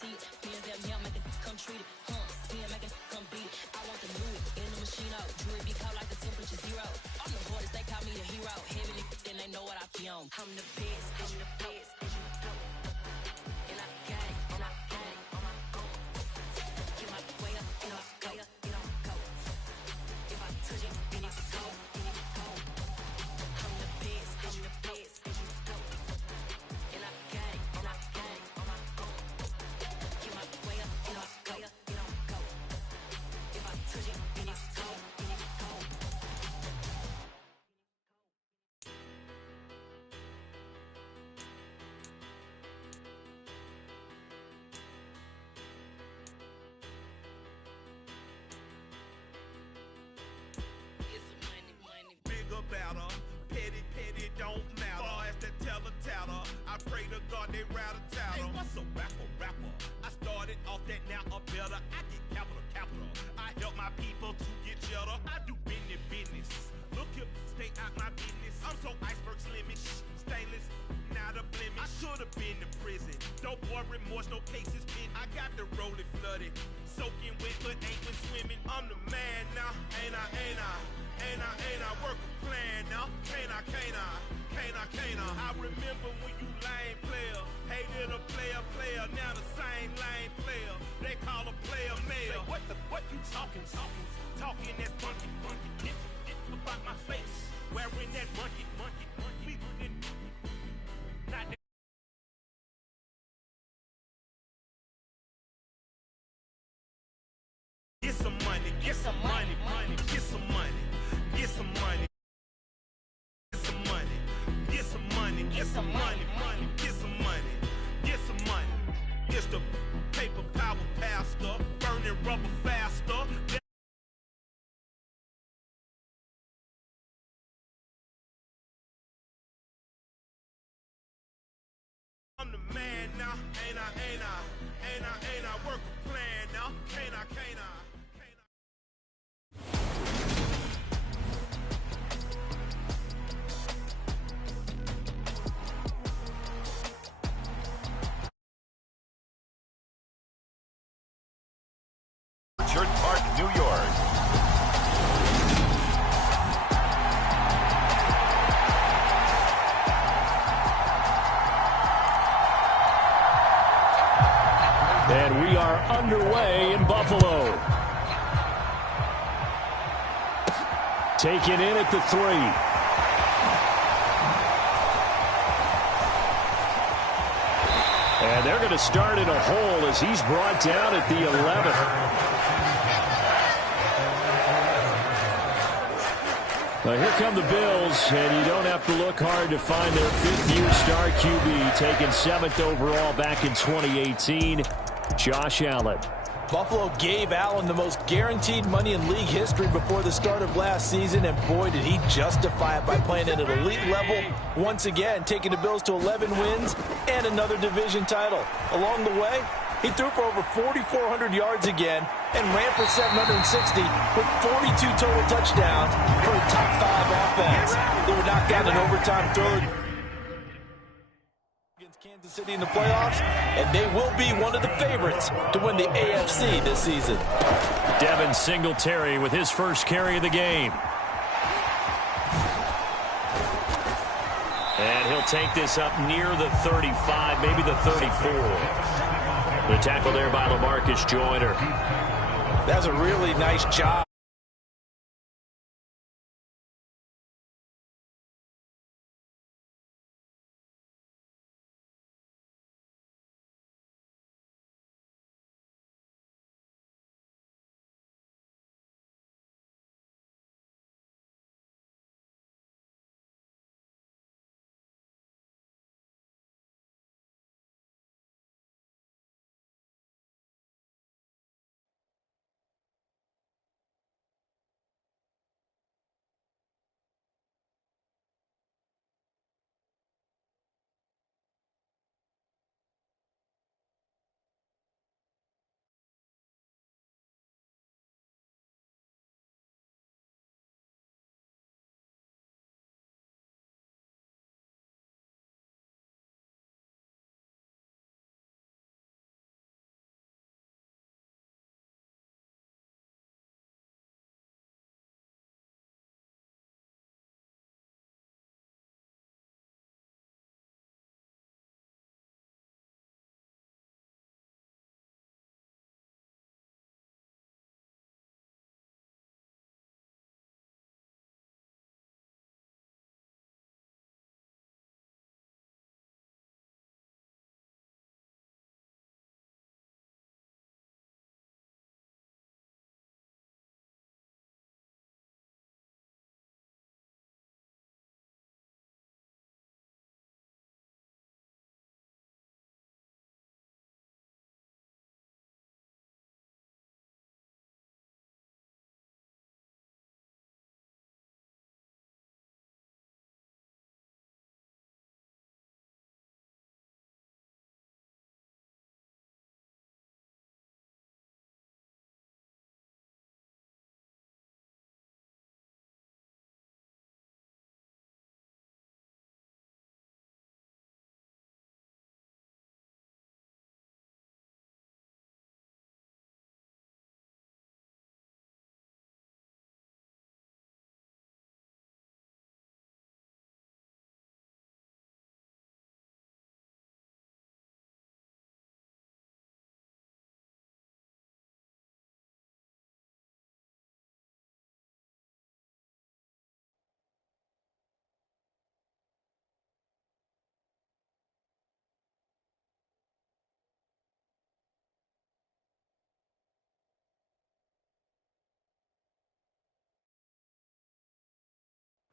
see it. Pins them here, make it come treat it. Spin, make it come beat it. I want the new in the machine out. Jewelry be cold like the temperature 0. I'm the hardest, they call me the hero. Heavy, then they know what I be on. I'm the best, I'm the best. And I got it, and I got it on my own. Get my way up, and I go, get on go. If I touch it, then it's go, then it's go. I'm the best, I'm the best. And I got it, and I got it on my own. Get my way up, and I go, get on go. If I touch it, then it's go, then it's go. About her, petty, don't matter. Far as that teller, I pray to God they rattle tattle. Hey, what's a rapper? I started off that, now a better. I get capital. I help my people to get cheddar. I do business. Look here, stay out my business. I'm so iceberg slimish, stainless, not a blemish. I should have been to prison. No boy remorse, no cases pinned. I got the rolling flooded, soaking wet, but ain't been swimming. I'm the man now, ain't I? Work a plan now, can't I? I remember when you lame player, hated a player, now the same lame player. They call a player mayor. Say, what you talking that funky, get about my face, wearing that monkey, not that. Get some money, get some money, get some money, get some money. Get some money, get some money, get some money, get some money. It's the paper power pastor, burning rubber faster. I'm the man now, ain't I? Work a plan now, can't I? Orchard Park, New York. And we are underway in Buffalo. Taken in at the 3. And they're going to start in a hole as he's brought down at the 11. Now here come the Bills, and you don't have to look hard to find their 5th-year star QB, taken 7th overall back in 2018, Josh Allen. Buffalo gave Allen the most guaranteed money in league history before the start of last season, and boy, did he justify it by playing at an elite level once again, taking the Bills to 11 wins and another division title. Along the way, he threw for over 4,400 yards again and ran for 760 with 42 total touchdowns for a top 5 offense. They were knocked out in overtime thriller against Kansas City in the playoffs, and they will be one of the favorites to win the AFC this season. Devin Singletary with his first carry of the game. And he'll take this up near the 35, maybe the 34. The tackle there by LaMarcus Joyner. That's a really nice job.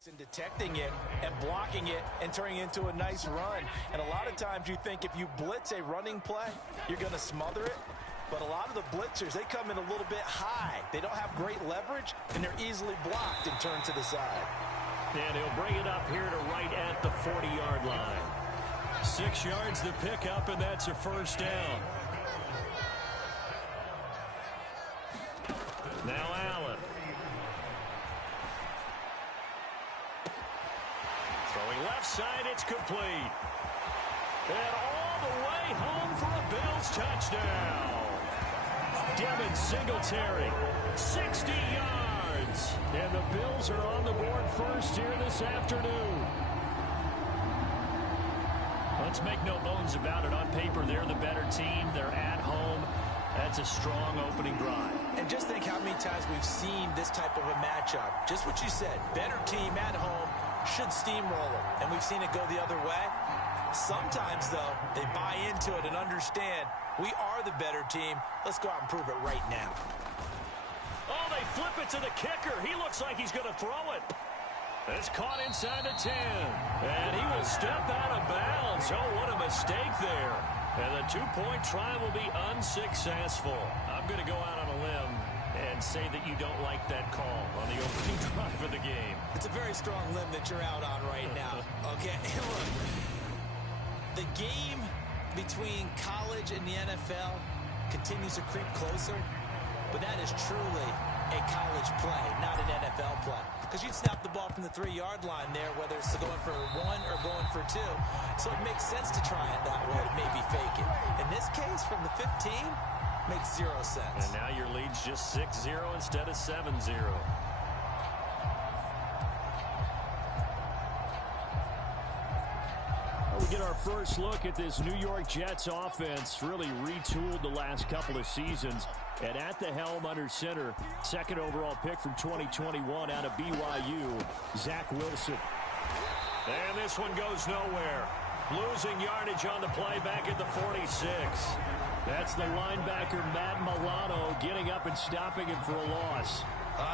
And detecting it and blocking it and turning it into a nice run. And a lot of times you think if you blitz a running play, you're going to smother it. But a lot of the blitzers, they come in a little bit high. They don't have great leverage, and they're easily blocked and turned to the side. And he'll bring it up here to right at the 40-yard line. 6 yards to pick up, and that's a first down. Now Allen. Throwing left side, it's complete. And all the way home for a Bills touchdown. Devin Singletary, 60 yards. And the Bills are on the board first here this afternoon. Let's make no bones about it. On paper, they're the better team. They're at home. That's a strong opening drive. And just think how many times we've seen this type of a matchup. Just what you said, better team at home should steamroll them. And we've seen it go the other way. Sometimes, though, they buy into it and understand we are the better team. Let's go out and prove it right now. Oh, they flip it to the kicker. He looks like he's going to throw it. It's caught inside the 10. And he will step out of bounds. Oh, what a mistake there. And the two-point try will be unsuccessful. I'm going to go out on a limb and say that you don't like that call on the opening drive of the game. It's a very strong limb that you're out on right now. Okay, look. The game between college and the NFL continues to creep closer, but that is truly a college play, not an NFL play. Because you'd snap the ball from the 3-yard line there, whether it's going for 1 or going for 2. So it makes sense to try it that way to maybe fake it. In this case, from the 15, makes 0 sense. And now your lead's just 6-0 instead of 7-0. We get our first look at this New York Jets offense, really retooled the last couple of seasons. And at the helm under center, second overall pick from 2021 out of BYU, Zach Wilson. And this one goes nowhere. Losing yardage on the play back at the 46. That's the linebacker, Matt Milano, getting up and stopping him for a loss.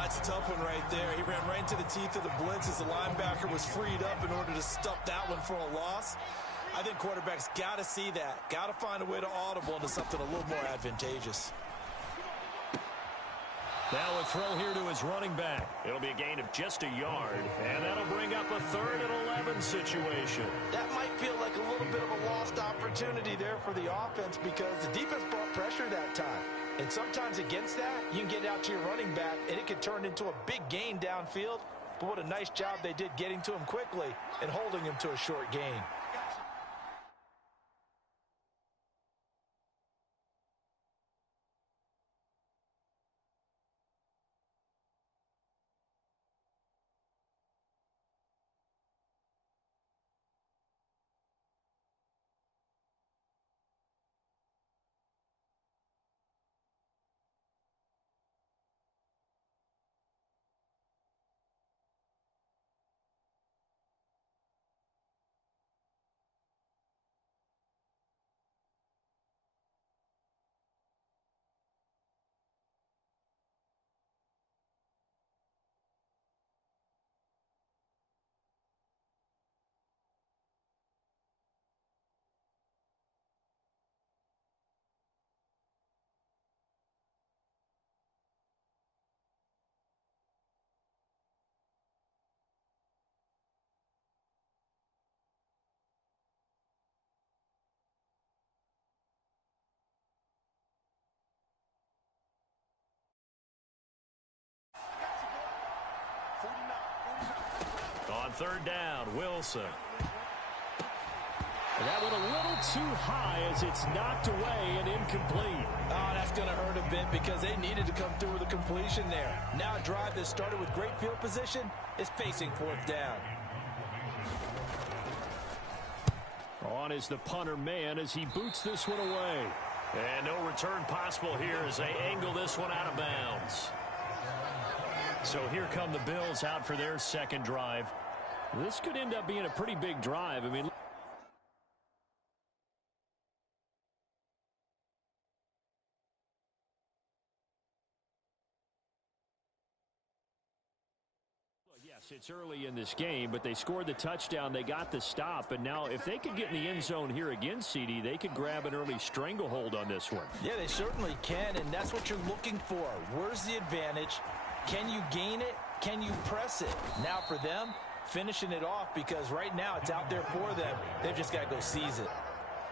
It's a tough one right there. He ran right into the teeth of the blitz as the linebacker was freed up in order to stop that one for a loss. I think quarterbacks got to see that. Got to find a way to audible into something a little more advantageous. Now a throw here to his running back. It'll be a gain of just a yard, and that'll bring up a 3rd and 11 situation. That might feel like a little bit of a lost opportunity there for the offense because the defense brought pressure that time. And sometimes against that, you can get out to your running back, and it can turn into a big gain downfield. But what a nice job they did getting to him quickly and holding him to a short gain. On 3rd down, Wilson. And that went a little too high as it's knocked away and incomplete. Oh, that's going to hurt a bit because they needed to come through with a completion there. Now a drive that started with great field position is facing 4th down. On is the punter man as he boots this one away. And no return possible here as they angle this one out of bounds. So here come the Bills out for their second drive. This could end up being a pretty big drive. I mean, It's early in this game, but they scored the touchdown. They got the stop, and now if they could get in the end zone here again, CD, they could grab an early stranglehold on this one. Yeah, they certainly can, and that's what you're looking for. Where's the advantage? Can you gain it? Can you press it? Now for them, finishing it off, because right now it's out there for them. They've just got to go seize it.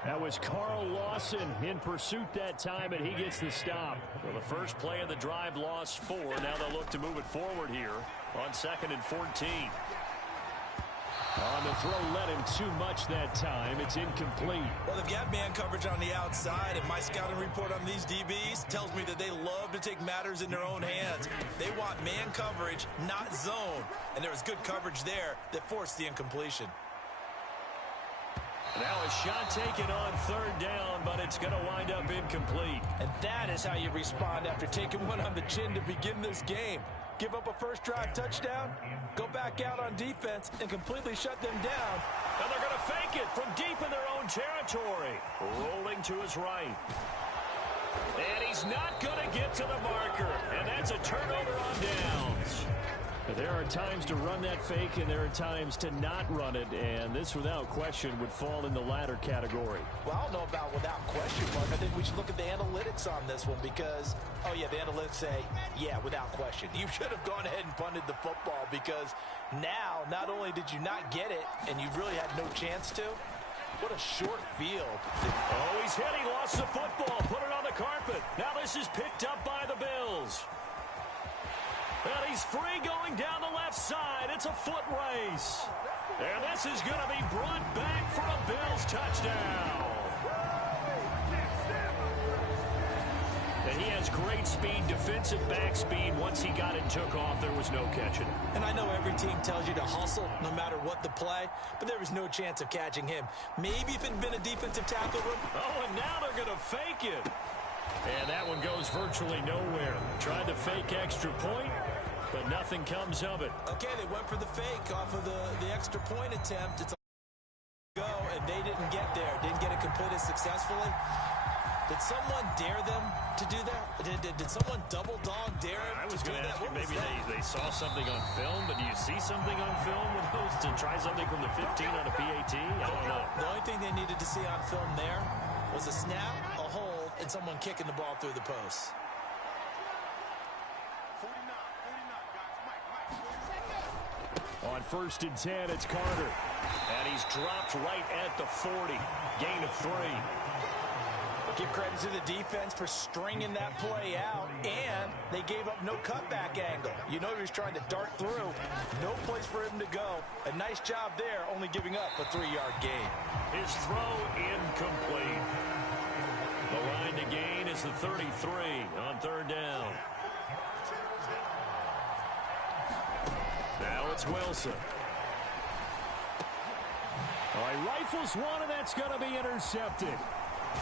That was Carl Lawson in pursuit that time, and he gets the stop. Well, the first play of the drive lost 4. Now they'll look to move it forward here on 2nd and 14. On the throw, led him too much that time. It's incomplete. Well, they've got man coverage on the outside, and my scouting report on these DBs tells me that they love to take matters in their own hands. They want man coverage, not zone. And there was good coverage there that forced the incompletion. Now a shot taken on 3rd down, but it's going to wind up incomplete. And that is how you respond after taking one on the chin to begin this game. Give up a first drive touchdown, go back out on defense, and completely shut them down. And they're going to fake it from deep in their own territory. Rolling to his right. And he's not going to get to the marker. And that's a turnover on downs. There are times to run that fake, and there are times to not run it, and this, without question, would fall in the latter category. Well, I don't know about without question, Mark. I think we should look at the analytics on this one because, oh, yeah, the analytics say, yeah, without question. You should have gone ahead and punted the football because now, not only did you not get it, and you really had no chance to, what a short field. Oh, he's hit. He lost the football. Put it on the carpet. Now this is picked up by the Bills. And he's free going down the left side. It's a foot race. And this is going to be brought back for a Bills touchdown. And he has great speed, defensive back speed. Once he got it and took off, there was no catching. And I know every team tells you to hustle no matter what the play, but there was no chance of catching him. Maybe if it had been a defensive tackle room. Oh, and now they're going to fake it. And that one goes virtually nowhere. Tried to fake extra point, but nothing comes of it. Okay, they went for the fake off of the extra point attempt. It's a go, and they didn't get there. Didn't get it completed successfully. Did someone dare them to do that? Did someone double dog dare him? I was going to ask you, maybe they saw something on film, but do you see something on film with those to try something from the 15 on a PAT? I don't know. The only thing they needed to see on film there was a snap, a hold, and someone kicking the ball through the post. On 1st and 10, it's Carter. And he's dropped right at the 40. Gain of 3. Give credit to the defense for stringing that play out, and they gave up no cutback angle. You know he was trying to dart through. No place for him to go. A nice job there, only giving up a 3-yard gain. His throw incomplete. The line to gain is the 33 on 3rd down. Now it's Wilson. All right, rifles one, and that's going to be intercepted.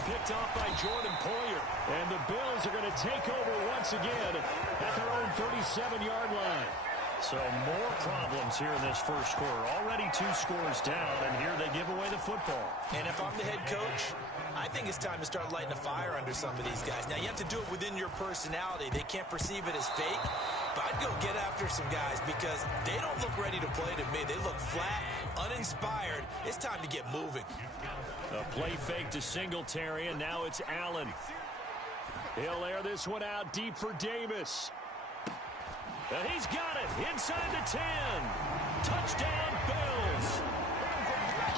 Picked off by Jordan Poyer. And the Bills are going to take over once again at their own 37-yard line. So more problems here in this first quarter. Already 2 scores down, and here they give away the football. And if I'm the head coach, I think it's time to start lighting a fire under some of these guys. Now, you have to do it within your personality. They can't perceive it as fake. But I'd go get after some guys because they don't look ready to play to me. They look flat, uninspired. It's time to get moving. A play fake to Singletary, and now it's Allen. He'll air this one out deep for Davis. And he's got it inside the 10. Touchdown, Bills.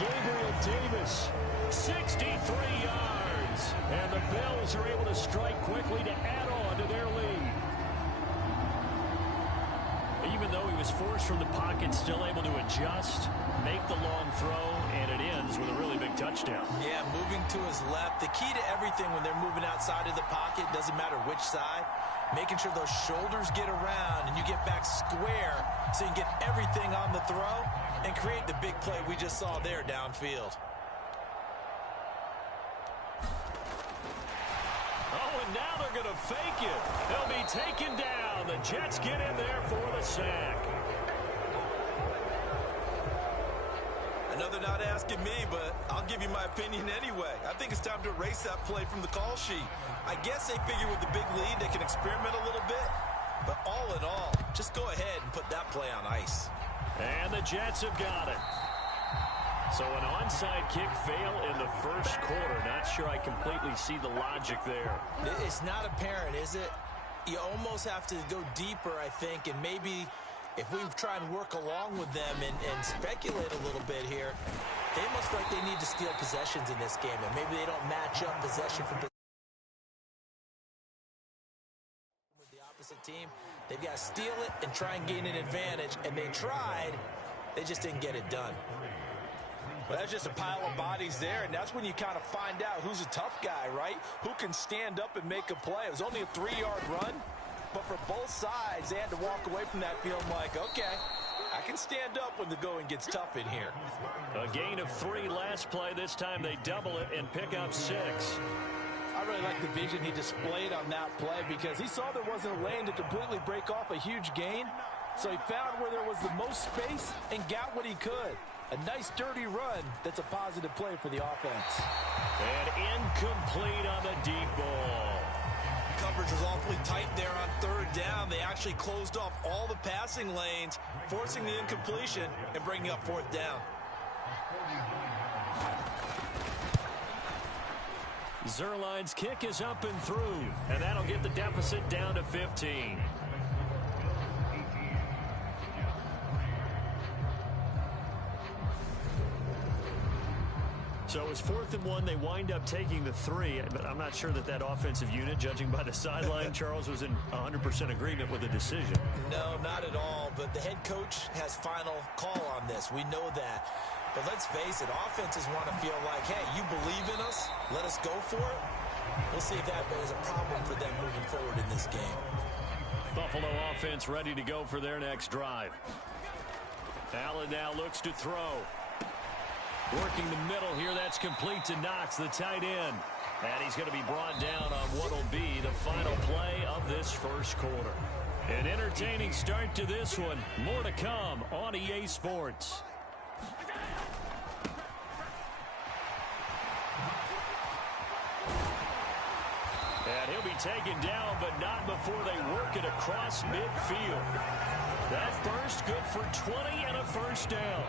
Gabriel Davis, 63 yards. And the Bills are able to strike quickly to add on to their lead. Even though he was forced from the pocket, still able to adjust, make the long throw, and it ends with a really big touchdown. Yeah, moving to his left. The key to everything when they're moving outside of the pocket, doesn't matter which side, making sure those shoulders get around and you get back square so you can get everything on the throw and create the big play we just saw there downfield. Oh, and now they're going to fake it. They'll be taken down. The Jets get in there for the sack. I know they're not asking me, but I'll give you my opinion anyway. I think it's time to erase that play from the call sheet. I guess they figure with the big lead they can experiment a little bit. But all in all, just go ahead and put that play on ice. And the Jets have got it. So an onside kick fail in the first quarter. Not sure I completely see the logic there. It's not apparent, is it? You almost have to go deeper, I think, and maybe if we try and work along with them and speculate a little bit here, they must feel like they need to steal possessions in this game, and maybe they don't match up possession for possession with the opposite team. They've got to steal it and try and gain an advantage, and they tried. They just didn't get it done. Well, that's just a pile of bodies there, and that's when you kind of find out who's a tough guy, right? Who can stand up and make a play. It was only a 3-yard run, but for both sides, they had to walk away from that feeling like, okay, I can stand up when the going gets tough in here. A gain of 3 last play. This time they double it and pick up 6. I really like the vision he displayed on that play because he saw there wasn't a lane to completely break off a huge gain. So he found where there was the most space and got what he could. A nice dirty run that's a positive play for the offense. And incomplete on the deep ball. Coverage was awfully tight there on 3rd down. They actually closed off all the passing lanes, forcing the incompletion and bringing up 4th down. Zerline's kick is up and through, and that'll get the deficit down to 15. So it was 4th and 1. They wind up taking the 3, but I'm not sure that offensive unit, judging by the sideline, Charles, was in 100% agreement with the decision. No, not at all, but the head coach has final call on this. We know that. But let's face it, offenses want to feel like, hey, you believe in us, let us go for it. We'll see if that is a problem for them moving forward in this game. Buffalo offense ready to go for their next drive. Allen now looks to throw. Working the middle here, that's complete to Knox, the tight end. And he's going to be brought down on what will be the final play of this first quarter. An entertaining start to this one. More to come on EA Sports. And he'll be taken down, but not before they work it across midfield. That burst good for 20 and a first down.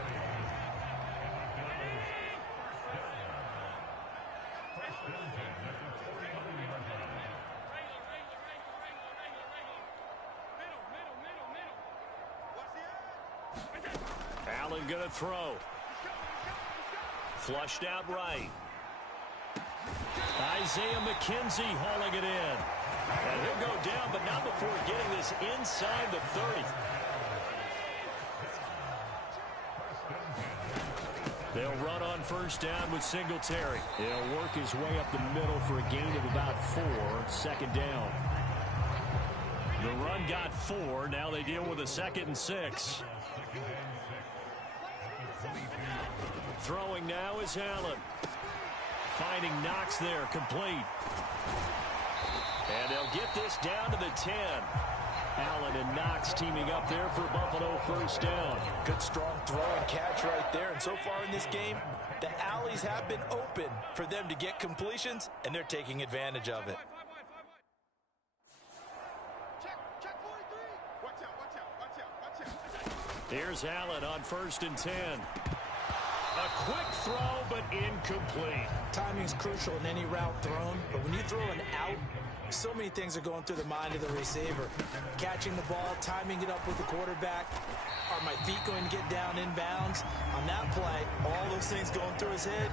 Allen going to throw. Flushed out right. Isaiah McKenzie hauling it in. And he'll go down, but not before getting this inside the 30. They'll run on first down with Singletary. He'll work his way up the middle for a gain of about 4. 2nd down. The run got 4. Now they deal with a 2nd and 6. Throwing now is Allen. Finding Knox there, complete. And they'll get this down to the 10. Allen and Knox teaming up there for Buffalo first down. Good strong throw and catch right there. And so far in this game, the alleys have been open for them to get completions, and they're taking advantage of it. Here's Allen on 1st and 10. A quick throw, but incomplete. Timing is crucial in any route thrown, but when you throw an out, so many things are going through the mind of the receiver. Catching the ball, timing it up with the quarterback. Are my feet going to get down inbounds? On that play, all those things going through his head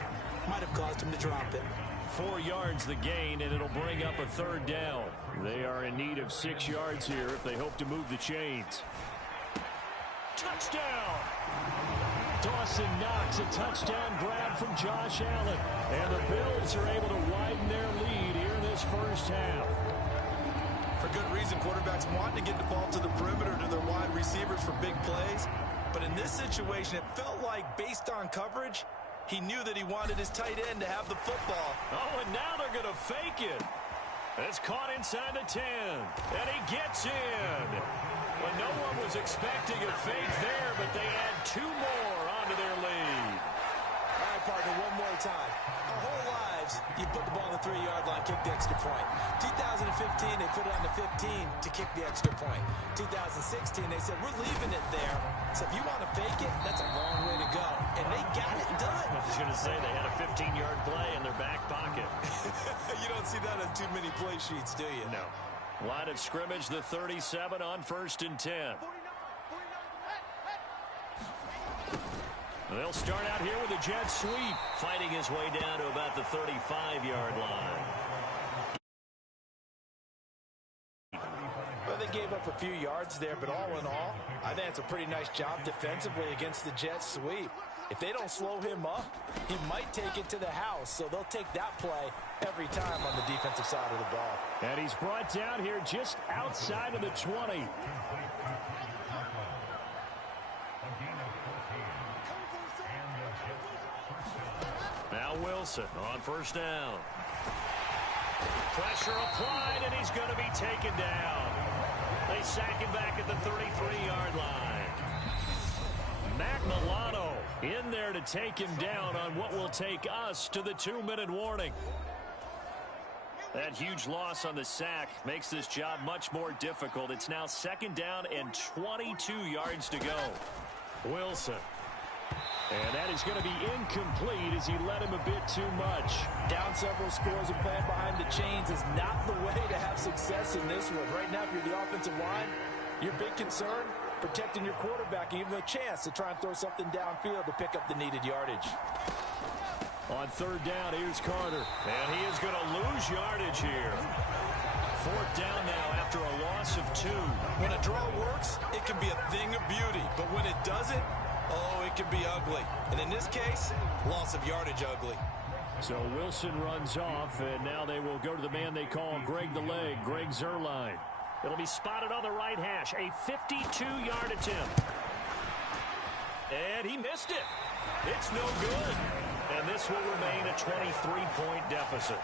might have caused him to drop it. 4 yards the gain, and it'll bring up a 3rd down. They are in need of 6 yards here if they hope to move the chains. Touchdown! Dawson Knox, a touchdown grab from Josh Allen. And the Bills are able to widen their lead here in this first half. For good reason, quarterbacks want to get the ball to the perimeter to their wide receivers for big plays. But in this situation, it felt like based on coverage, he knew that he wanted his tight end to have the football. Oh, and now they're going to fake it. It's caught inside the 10. And he gets in. Well, no one was expecting a fake there, but they add 2 more onto their lead. All right, partner, one more time. Our whole lives, you put the ball on the 3-yard line, kick the extra point. 2015, they put it on the 15 to kick the extra point. 2016, they said, we're leaving it there. So if you want to fake it, that's a long way to go. And they got it done. I was going to say they had a 15-yard play in their back pocket. You don't see that on too many play sheets, do you? No. Line of scrimmage, the 37 on 1st and 10. They'll start out here with a jet sweep, fighting his way down to about the 35-yard line. Well, they gave up a few yards there, but all in all, I think it's a pretty nice job defensively against the jet sweep. If they don't slow him up, he might take it to the house, so they'll take that play every time on the defensive side of the ball. And he's brought down here just outside of the 20. Now Wilson on 1st down. Pressure applied, and he's going to be taken down. They sack him back at the 33-yard line. Mac Milano in there to take him down on what will take us to the 2-minute warning. That huge loss on the sack makes this job much more difficult. It's now 2nd down and 22 yards to go. Wilson. And that is going to be incomplete as he led him a bit too much. Down several scores and playing behind the chains is not the way to have success in this one. Right now, if you're the offensive line, your big concern, protecting your quarterback, and even a chance to try and throw something downfield to pick up the needed yardage. On 3rd down, here's Carter. And he is going to lose yardage here. 4th down now after a loss of 2. When a draw works, it can be a thing of beauty. But when it doesn't, oh, it can be ugly. And in this case, loss of yardage ugly. So Wilson runs off, and now they will go to the man they call Greg the Leg, Greg Zuerlein. It'll be spotted on the right hash, a 52-yard attempt. And he missed it. It's no good. And this will remain a 23-point deficit.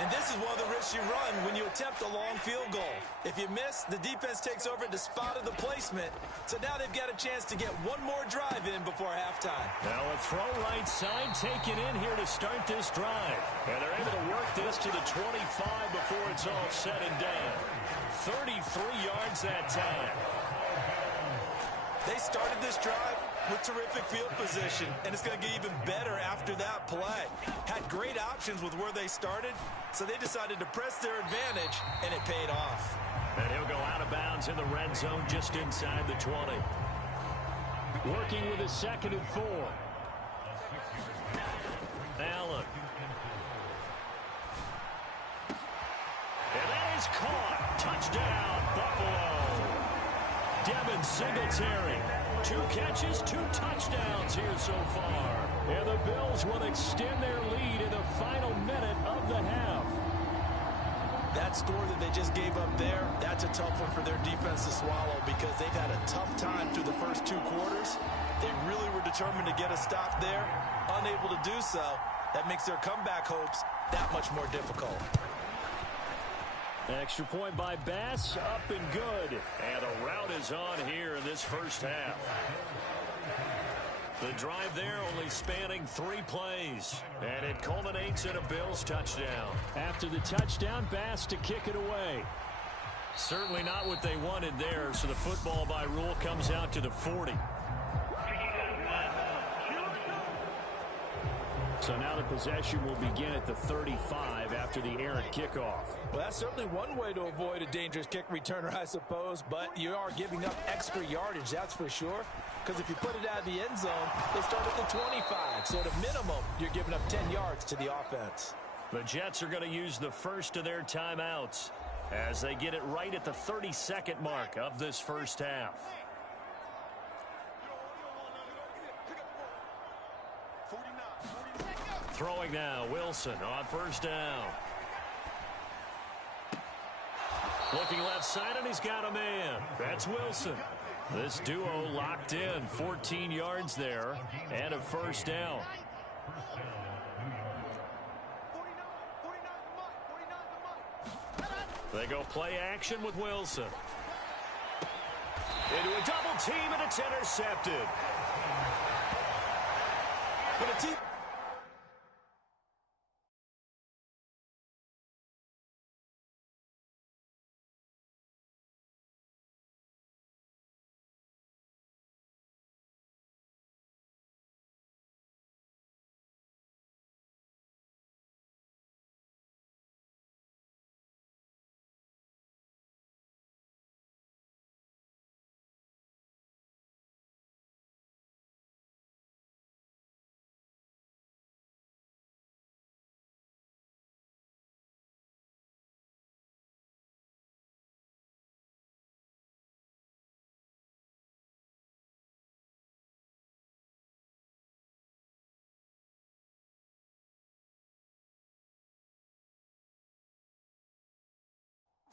And this is one of the risks you run when you attempt a long field goal. If you miss, the defense takes over at the spot of the placement. So now they've got a chance to get one more drive in before halftime. Now a throw right side taken in here to start this drive. And they're able to work this to the 25 before it's all said and done. 33 yards that time. They started this drive with terrific field position, and it's going to get even better after that play. Had great options with where they started, so they decided to press their advantage, and it paid off. And he'll go out of bounds in the red zone just inside the 20. Working with a 2nd and 4. Allen. And that is caught. Touchdown, Buffalo. Devin Singletary. 2 catches, 2 touchdowns here so far. And the Bills will extend their lead in the final minute of the half. That score that they just gave up there, that's a tough one for their defense to swallow because they've had a tough time through the first 2 quarters. They really were determined to get a stop there. Unable to do so, that makes their comeback hopes that much more difficult. Extra point by Bass, up and good. And a rout is on here in this first half. The drive there only spanning 3 plays. And it culminates in a Bills touchdown. After the touchdown, Bass to kick it away. Certainly not what they wanted there, so the football by rule comes out to the 40. So now the possession will begin at the 35 after the errant kickoff. Well, that's certainly one way to avoid a dangerous kick returner, I suppose, but you are giving up extra yardage, that's for sure, because if you put it out of the end zone, they start at the 25, so at a minimum, you're giving up 10 yards to the offense. The Jets are going to use the first of their timeouts as they get it right at the 32nd mark of this first half. Throwing now, Wilson on 1st down. Looking left side, and he's got a man. That's Wilson. This duo locked in, 14 yards there, and a 1st down. They go play action with Wilson. Into a double team, and it's intercepted. When a team...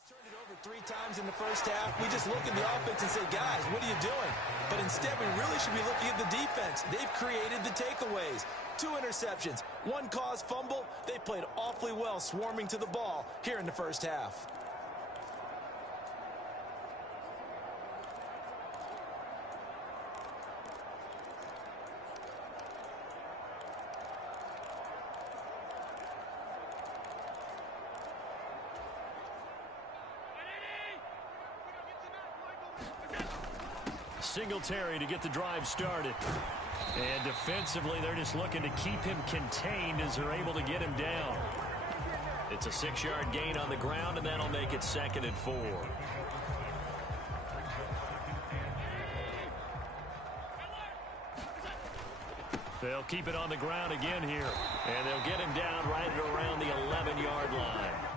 Turned it over 3 times in the first half. We just look at the offense and say, guys, what are you doing? But instead, we really should be looking at the defense. They've created the takeaways. 2 interceptions, 1 caused fumble. They played awfully well swarming to the ball here in the first half. Singletary to get the drive started. And defensively, they're just looking to keep him contained as they're able to get him down. It's a 6-yard gain on the ground, and that'll make it 2nd and 4. They'll keep it on the ground again here. And they'll get him down right at around the 11-yard line.